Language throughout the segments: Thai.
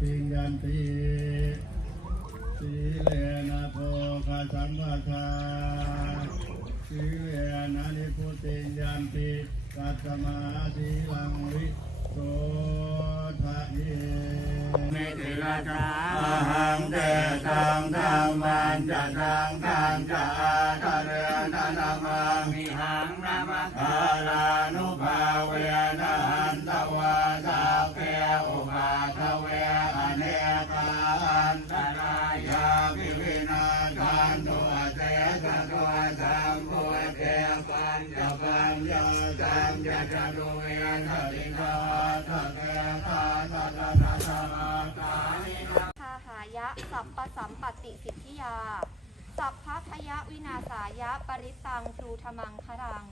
ปิงยันตีสีเลนะโพคาสัมภาทาสีเลนะนิพุติงยันตีกัตมาสีลังวิโสทะเยเมติราจาหังเตตังธรรมันจะตังทังจะอาทะเรนะนามังมีหังนามังาลานุ สัมปติสิทธิยา สัพพพยวินาสายะปริตังพลูธมังครัง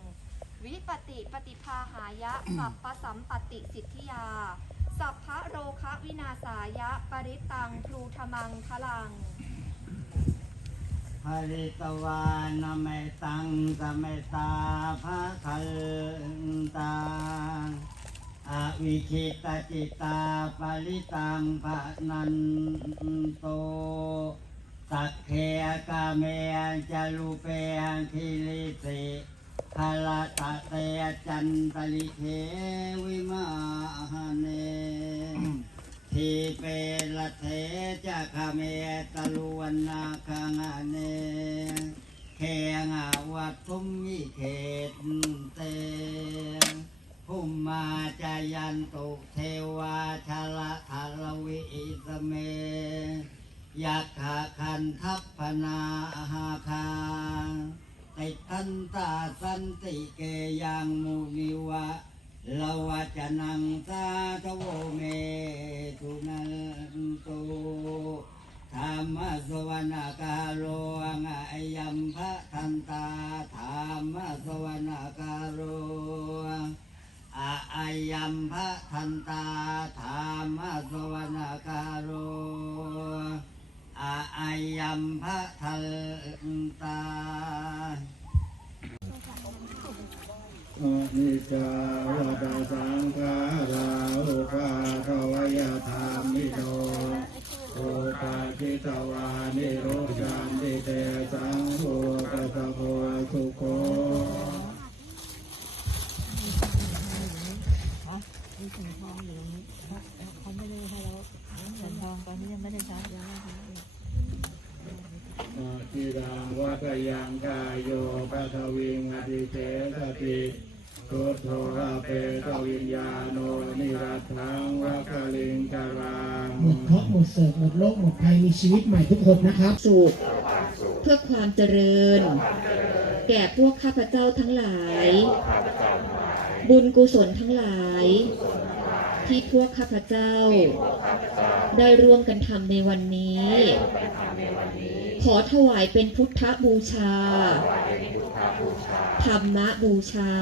วิปติปฏิภาหายะ สัพปสัมปติสิทธิยา สัพพะโรคะวินาสายะปริตังพลูธมังคลังหริตวานเมตังสเมตาภะคัลตา อวิคิตจิตาปริตังภะนันโตสักเคกาเมจารุเปคิริสิคาลตะเตจันตลิเควิมาเนทีเปละเทจะคาเมตะลุวันนาคังอเนเคงาวัตุมิเขตเต จายันตุเทวาชาละทาลวิอิสเมยักขะคันทัพพนาหาคาติทันตาสันติเกยังมุนิวะลาวจนังสาธโวเมตุนันตุธรรมสวนาคาโลงอายัมภะทันตาธรรมสวนาคาโล อายัมภะทันตาธรรมสวนาคาโลอาอายัมภะทันตาอนิจจาวตสังขาราอุปาทวยธรรมิโนโอปาจิตวานิโรจันติเตสังโฆกัสสะโพสุโค มีถุงทองอยู่ตรงนี้เขาไม่ได้ให้เราถุงทองตอนนี้ยังไม่ได้ใช้ยังไม่ใช้อาทิรังวัตยังกายโยปัทวิงอธิเจสติทุตโทระเปตวิญญาโนนิรัตถังวัคลิงกรังหมดเคราะห์หมดโศกหมดโรคหมดภัยมีชีวิตใหม่ทุกคนนะครับสุขเพื่อความเจริญ แก่พวกข้าพเจ้าทั้งหลาย บุญกุศลทั้งหลาย ที่พวกข้าพเจ้า ได้ร่วมกันทำในวันนี้ ขอถวายเป็นพุทธบูชา ธรรมบูชา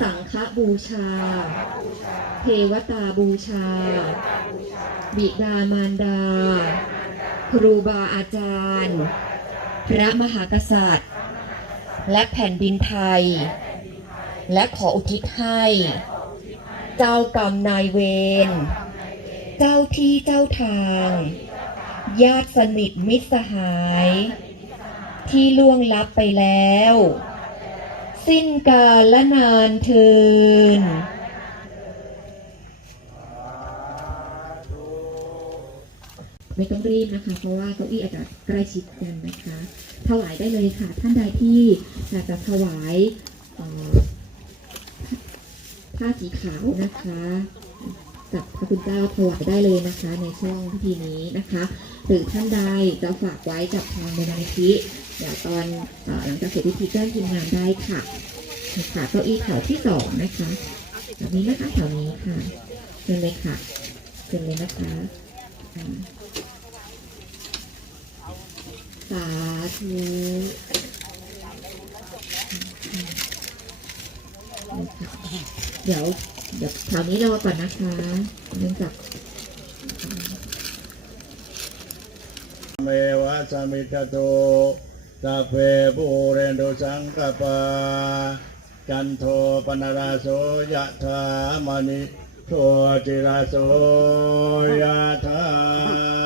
สังฆบูชา เทวตาบูชา บิดามารดา ครูบาอาจารย์ พระมหากษัตริย์ และแผ่นดินไทย และขออุทิศให้ เจ้ากรรมนายเวร เจ้าที่เจ้าทาง ญาติสนิทมิตรสหาย ที่ล่วงลับไปแล้ว สิ้นกาลและนานเทินไม่ต้องรีบนะคะ เพราะว่าเก้าอี้อาจจะใกล้ชิดกันนะคะ ถวายได้เลยค่ะ ท่านใดที่อยากจะถวายออ ผ้าสีขาวนะคะกับพระคุณเจ้าถวายได้เลยนะคะ ในช่วงพิธีนี้นะคะหรือท่านใดจะฝากไว้กับทางมูลนิธิเดี๋ยวตอนหลังจากเสร็จพิธีแจ้งทีมงานได้ค่ะนี่ค่ะเก้าอี้แถวที่สองนะคะแบบนี้นะคะแถวนี้ค่ะเชิญเลยค่ะเชิญเลยนะคะอ่าสาธุ เดี๋ยว เดี๋ยวแถวนี้รอก่อนนะคะเนื่องจากเมวะสมิจโตสัพเพปูเรนโดสังกปาจันโทปนราโสยะธามณิโทติราโสยะธา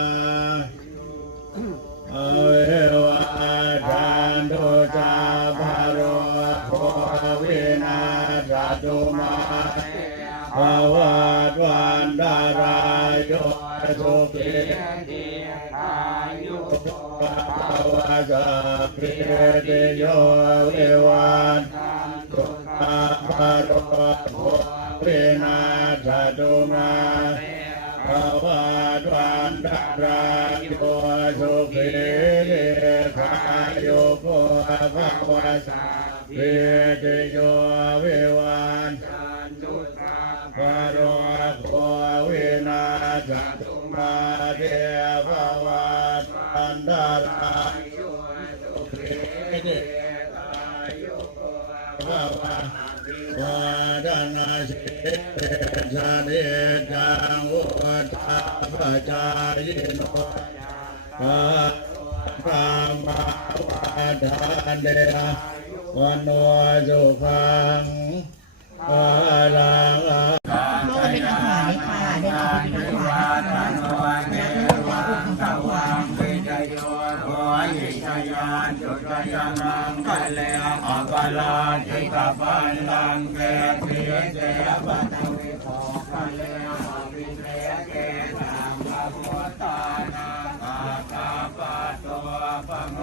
ภาวะวันดารายโยสุขิติอายุภาวะสัพพิติโยวิวันตุขาภารโภวินาจตุมาภาวะวันดารายโยสุขิติอายุภาวะสัพพิติโยวิวั เทภวัตอันดารายุสุขีเดอายุโกภวะวาดนาสิชาเดจังอุตาปจายโนภะพระมาวาดานเดวันโนสุขังอาลังโลกเป็นอาหารเลยค่ะได้ขอบคุณพร นังกัลเลอัปลาจิตาปันลังเกติเจปัตวิโภกัลเลอภิเทเกตังภะพุตตานังอาตาปะโตปะโม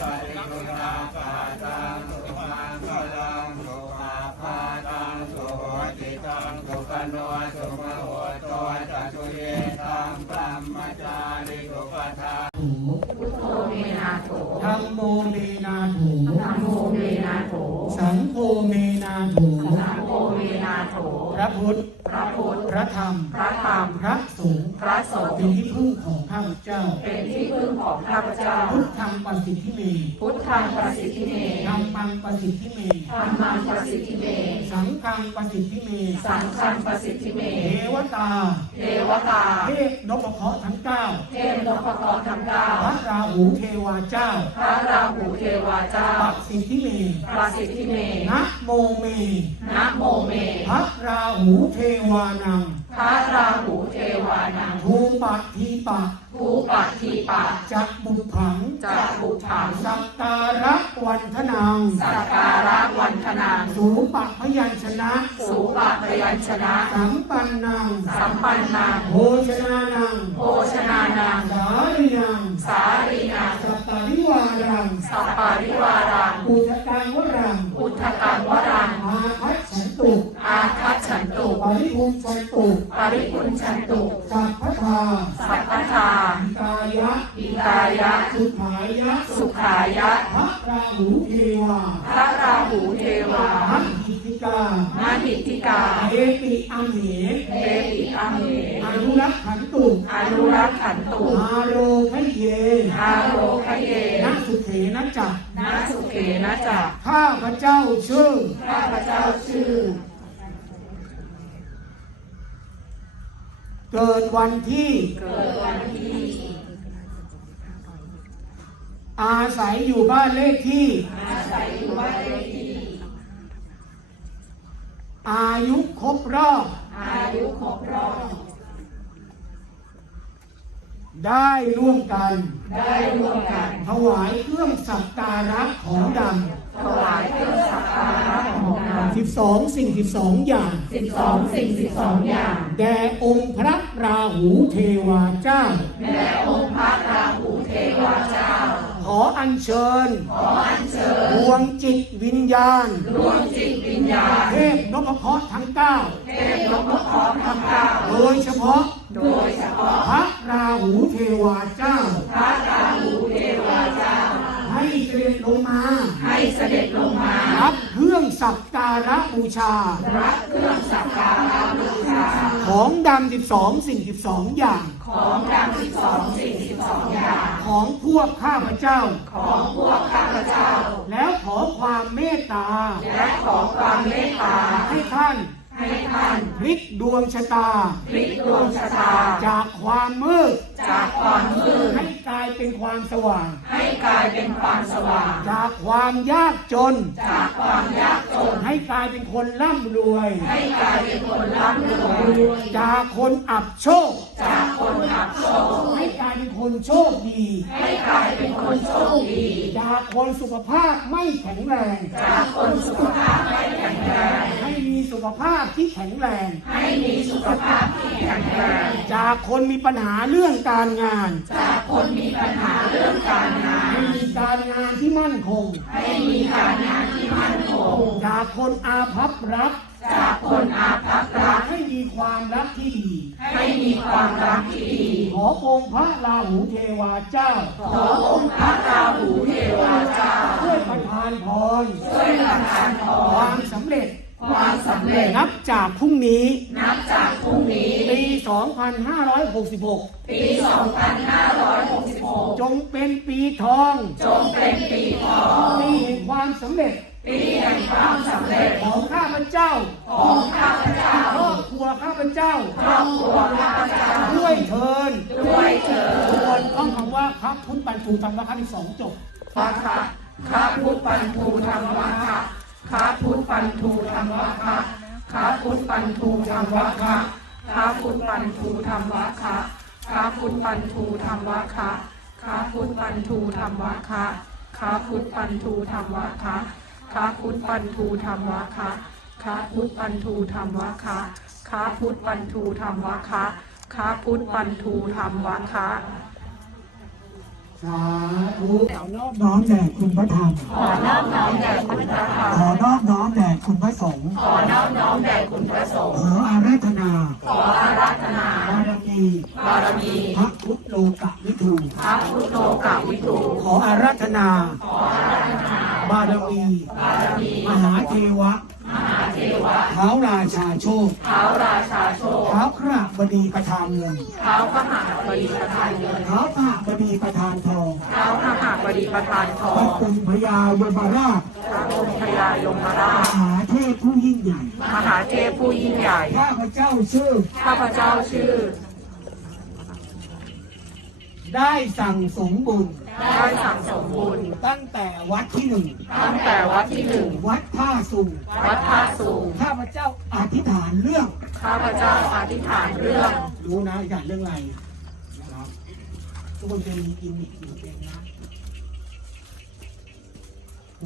สติกุณาปะตังสุมังกลังสุขาภาตังสุโหติตังสุปโนสุมโหโตจัตุเยตังปรมจาริสุปทาธรรมโมเมนา สังโฆเมนาโถ สังโฆเมนาโถ พระพุทธ พระพุทธ พระธรรม พระธรรม พระสงฆ์ พระสงฆ์ เป็นที่พึ่งของข้าพเจ้า เป็นที่พึ่งของข้าพเจ้า พุทธังปสิทธิเม พุทธังปสิทธิเมธรรมังปสิทธิเมธรรมังปสิทธิเม สังฆังปสิทธิเม สังฆังปสิทธิเมเทว ตา เทวตา เทพนพเคราะห์ทั้งเก้าเทพนพเคราะห์ทั้งเก้าพระราหูเทวาเจ้าพระราหูเทวาเจ้าปสิทธิเมปสิทธิเมนะโมเมนะโมเม พระราหูเทวานัง พระราหูเทวานังภูปทีปะภูปทีปะจักบุผังจักบุผังสักการะวันทนังสักการะวันทนังสูปะพยัญชนะ สูปะพยัญชนะ สัมปันนังสัมปันนังโภชนานังโภชนานังสารีนังสารีนังสัปปาริวารังสัปปาริวารังอุทกังวรังอุทกังวรังอาคัตฉันตุอาคัตฉันตุปริพุนฉันตุปริพุนฉันตุสัพพทาสัพพทาอิตายะอิตายะ สุขายะ สุขายะ พระราหูเทวาพระราหูเทวามัหิติกามหิติกา เอติอัมเหเอติอัมเหอนุรักขันตุอนุรักขันตุ อาโรคเยอาโรคเยนัสุเขนะจักนัสุเขนะจักข้าพระเจ้าชื่อ ข้าพระเจ้าชื่อ เกิดวันที่เกิดวันที่ อาศัยอยู่บ้านเลขที่อาศัยอยู่บ้านเลขที่อายุครบรอบอายุครบรอบ ได้ร่วมกัน ได้ร่วมกัน ถวายเครื่องสักการะของดำถวายเครื่องสักการะของดำสิบสองสิ่งสิบสองอย่างสิบสองสิ่งสิบสองอย่าง แด่องค์พระราหูเทวาเจ้า แด่องค์พระราหูเทวาเจ้า ขออัญเชิญ ขออัญเชิญดวงจิตวิญญาณ ดวงจิตวิญญาณ เทพนพเคราะห์ทั้งเก้าเทพนพเคราะห์ทั้งเก้าโดยเฉพาะ โดยเฉพาะ พระราหูเทวาเจ้า พระรา ด็จลงมาให้เสด็จลงมา รับเครื่องสักการะบูชา รับเครื่องสักการะบูชา ของดำสิบสองสิ่งสิบสองอย่าง ของดำสิบสองสิ่งสิบสองอย่าง ของพวกข้าพเจ้า ของพวกข้าพเจ้า แล้วขอความเมตตา และขอความเมตตา ให้ท่านให้ท่านพลิกดวงชะตาพลิกดวงชะตา จากความมืด จากความมืดให้ กลายเป็นความสว่าง ให้กลายเป็นความสว่าง จากความยากจน จากความยากจน ให้กลายเป็นคนร่ำรวย ให้กลายเป็นคนร่ำรวย จากคนอับโชค จากคนอับโชค ให้กลายเป็นคนคนโชคดี ให้กลายเป็นคนโชคดี จากคนสุขภาพไม่แข็งแรง จากคนสุขภาพไม่แข็งแรง ให้มีสุขภาพที่แข็งแรง ให้มีสุขภาพที่แข็งแรง จากคนมีปัญหาเรื่องการงาน จากคนมีปัญหาเรื่องการงานให้มีการงานที่มั่นคง ให้มีการงานที่มั่นคง จากคนอาภัพรัก จากคนอาภัพรัก ให้มีความรักที่ดี ให้มีความรักที่ดี ขอองค์พระราหูเทวาเจ้า ขอองค์พระราหูเทวาเจ้า ช่วยประทานพร ช่วยประทานพรความสำเร็จความสำเร็จนับจากพรุ่งนี้ นับจากพรุ่งนี้ ปี 2566 ปี 2566 จงเป็นปีทอง จงเป็นปีทองปีแห่งความสำเร็จ ปีแห่งความสำเร็จของข้าพเจ้า ของข้าพเจ้าครอบครัวข้าพเจ้า ครอบครัวข้าพเจ้า ด้วยเทินด้วยเทินทุกคนต้องคำว่าครับพุทธปันตูทำว่าครับที่สองจบพระคะข้าพุทธปันทูธรรมวะคะข้าพุทธปันทูธรรมวะคะข้าพุทธปันทูธรรมวะคะข้าพุทธปันทูธรรมวะคะข้าพุทธปันทูธรรมวะคะ คาพุทปันทูธรรมวะคะคาพุทปันทูธรรมวะคะคาพุทปันทูธรรมวะคะคาพุทปันทูธรรมวะคะคาพุทปันทูธรรมวะคะคาพุทปันทูธรรมวะคะ สาธุขอนอบน้อมแด่คุณพระธรรม ขอนอบน้อมแด่คุณพระธรรม ขอนอบน้อมแด่คุณพระสงฆ์ ขอนอบน้อมแด่คุณพระสงฆ์ ขออาราธนา ขออาราธนา บารมี บารมี พระพุทธโลกวิทูพระพุทโธกาวิทูขออาราธนาบารมี มหาเทวะเท้าราชาโชคเท้าราชาโชคเท้าขระบดีประธานเงินเท้าพระหาบดีประธานเงินเท้าขระบ ดีประธานทองเท้าพระหาบดีประธานทอพระงองค์พญายมราชพระองค์พญายมรามชหาเทพผู้ยิ่งใหญ่มหาเทพผู้ยิ่งใหญ่ ข้าพเจ้าชื่อ ข้าพเจ้าชื่อ ได้สั่งสมบุญได้สั่งสมบุญ ตั้งแต่วัดที่หนึ่งตั้งแต่วัดที่หนึ่งวัดท่าสุงวัดท่าสูง ข้าพเจ้าอธิษฐานเรื่องข้าพเจ้าอธิษฐานเรื่อง รู้นะอธิษฐานเรื่องอะไรนะครับ ทุกคนจะมีกินมิคอยู่เองนะ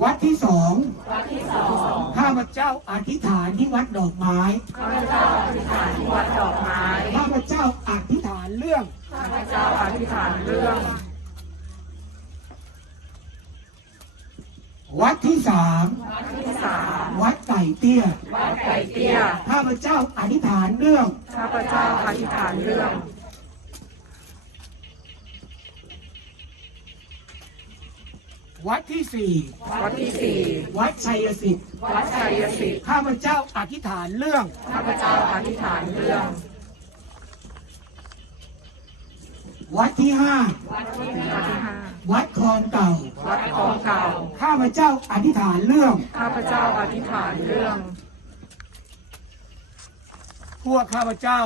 วัดที่สองวัดที่สองข้าพเจ้าอธิษฐานที่วัดดอกไม้ ข้าพเจ้าอธิษฐานที่วัดดอกไม้ ข้าพเจ้าอธิษฐานเรื่อง ข้าพเจ้าอธิษฐานเรื่อง วัดที่สามวัดที่สามวัดไก่เตี้ย วัดไก่เตี้ย ข้าพเจ้าอธิษฐานเรื่อง ข้าพเจ้าอธิษฐานเรื่อง วัดที่สี่วัดที่สี่วัดชัยสิทธิ์วัดชัยสิทธิ์ข้าพเจ้าอธิษฐานเรื่องข้าพเจ้าอธิษฐานเรื่อง วัดที่ห้าวัดที่ห้าวัดคลองเก่า วัดคลองเก่า ข้าพเจ้าอธิษฐานเรื่อง ข้าพเจ้าอธิษฐานเรื่อง พวกข้าพเจ้า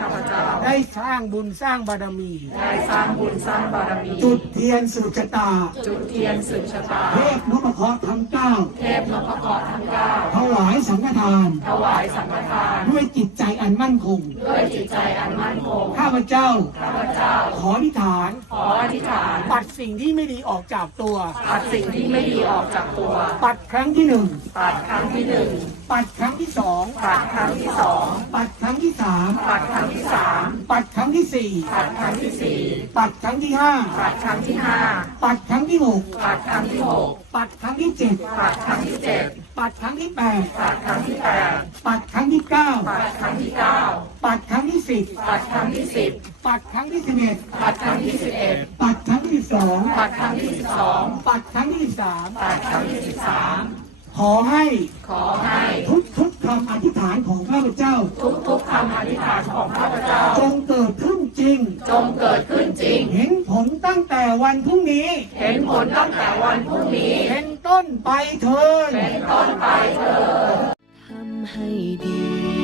ข้าพเจ้า ได้สร้างบุญสร้างบารมี ได้สร้างบุญสร้างบารมี จุดเทียนสืบชะตา จุดเทียนสืบชะตา เทพนพเคราะห์ทั้งเก้าเทพนพเกาะทั้งเก้าถวายสังฆทาน ถวายสังฆทาน ด้วยจิตใจอันมั่นคง ด้วยจิตใจอันมั่นคง ข้าพเจ้า ข้าพเจ้า ขออธิษฐาน ขออธิษฐาน ปัดสิ่งที่ไม่ดีออกจากตัว ปัดสิ่งที่ไม่ดีออกจากตัว ปัดครั้งที่หนึ่ง ปัดครั้งที่หนึ่ง ปัดครั้งที่สองปัดครั้งที่สองปัดครั้งที่สามปัดครั้งที่สามปัดครั้งที่สี่ปัดครั้งที่สี่ปัดครั้งที่ห้าปัดครั้งที่ห้าปัดครั้งที่หกปัดครั้งที่หกปัดครั้งที่เจ็ดปัดครั้งที่เจ็ดปัดครั้งที่แปดปัดครั้งที่แปดปัดครั้งที่เก้าปัดครั้งที่เก้าปัดครั้งที่สิบปัดครั้งที่สิบปัดครั้งที่สิบเอ็ดปัดครั้งที่สิบเอ็ดปัดครั้งที่สิบสองปัดครั้งที่สิบสองปัดครั้งที่สิบสามปัดครั้งที่สิบสามข อให้ขอให้ทุกทุกๆคำอธิษฐานของข้าพเจ้า ทุกทุกๆคำอธิษฐานของข้าพเจ้า จงเกิดขึ้นจริง จงเกิดขึ้นจริง เห็นผลตั้งแต่วันพรุ่งนี้ เห็นผลตั้งแต่วันพรุ่งนี้ เป็นต้นไปเถิดเป็นต้นไปเถิดทำให้ดี